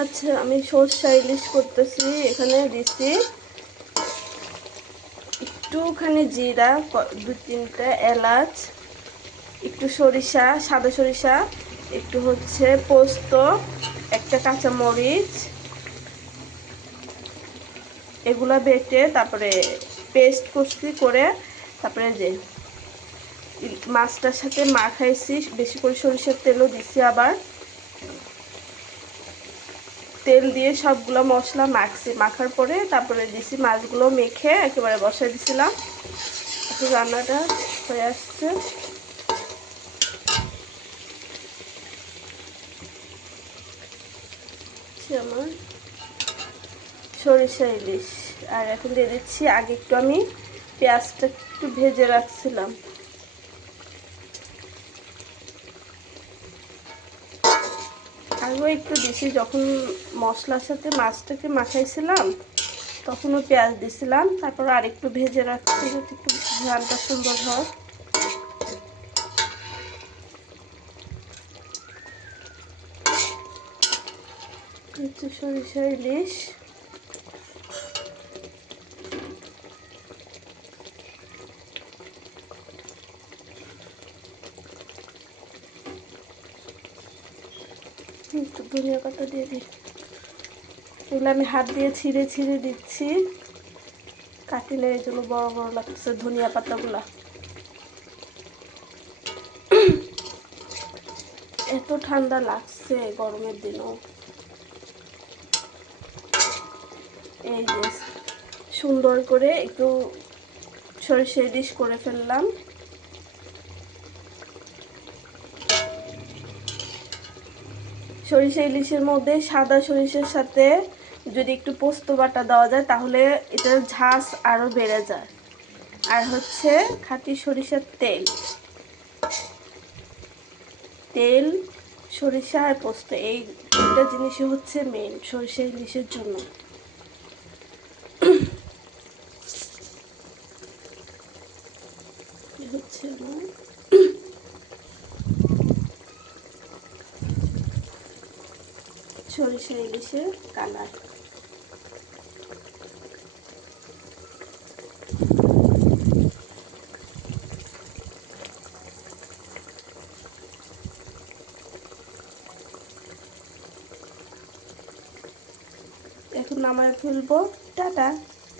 হচ্ছে আমি সরষা ইলিশ করতেছি। এখানে দিচ্ছি একটুখানি জিরা, 2-3টা এলাচ, একটু সরিষা, সাদা সরিষা, একটু হচ্ছে পোস্ত, একটা কাঁচামরিচ, এগুলা বেটে তারপরে পেস্ট করছি করে তারপরে যে মাছটার সাথে মাখাইছি, বেশি করে সরিষার তেলও দিছি, আবার তেল দিয়ে সবগুলো মশলা মাখছি, মাখার পরে তারপরে দিছি মাছগুলো মেখে একেবারে বসাই দিছিলাম। এখন রান্নাটা হয়ে আসছে। আমার সরিষা ইলিশ। আর এখন দিয়ে দিচ্ছি, আগে একটু আমি পেঁয়াজটা একটু ভেজে রাখছিলাম, আগেও একটু দিছি, যখন মশলার সাথে মাছটাকে মাখাইছিলাম তখনও পেঁয়াজ দিছিলাম, তারপর আর একটু ভেজে রাখছি যাতে একটু ঘ্রাণটা সুন্দর হয়। সরিষা ইলিশ একটু ধনিয়া পাতা দিয়ে দিই। এগুলো আমি হাত দিয়ে ছিঁড়ে ছিঁড়ে দিচ্ছি, কাটিলে এই জন্য বড় বড় লাগতেছে ধনিয়া পাতাগুলা। এত ঠান্ডা লাগছে গরমের দিনও। এই যে সুন্দর করে একটু সরিষা ইলিশ করে ফেললাম। সরিষা ইলিশের মধ্যে সাদা সরিষার সাথে যদি একটু পোস্ত বাটা দেওয়া যায় তাহলে এটার ঝাঁজ আরও বেড়ে যায়। আর হচ্ছে খাঁটি সরিষার তেল, তেল, সরিষা আর পোস্ত, এই তিনটা জিনিসই হচ্ছে মেইন সরিষা ইলিশের জন্য। হচ্ছে আমার সরিষা ইলিশের কালার। এখন নামায় ফেলবো। টাটা।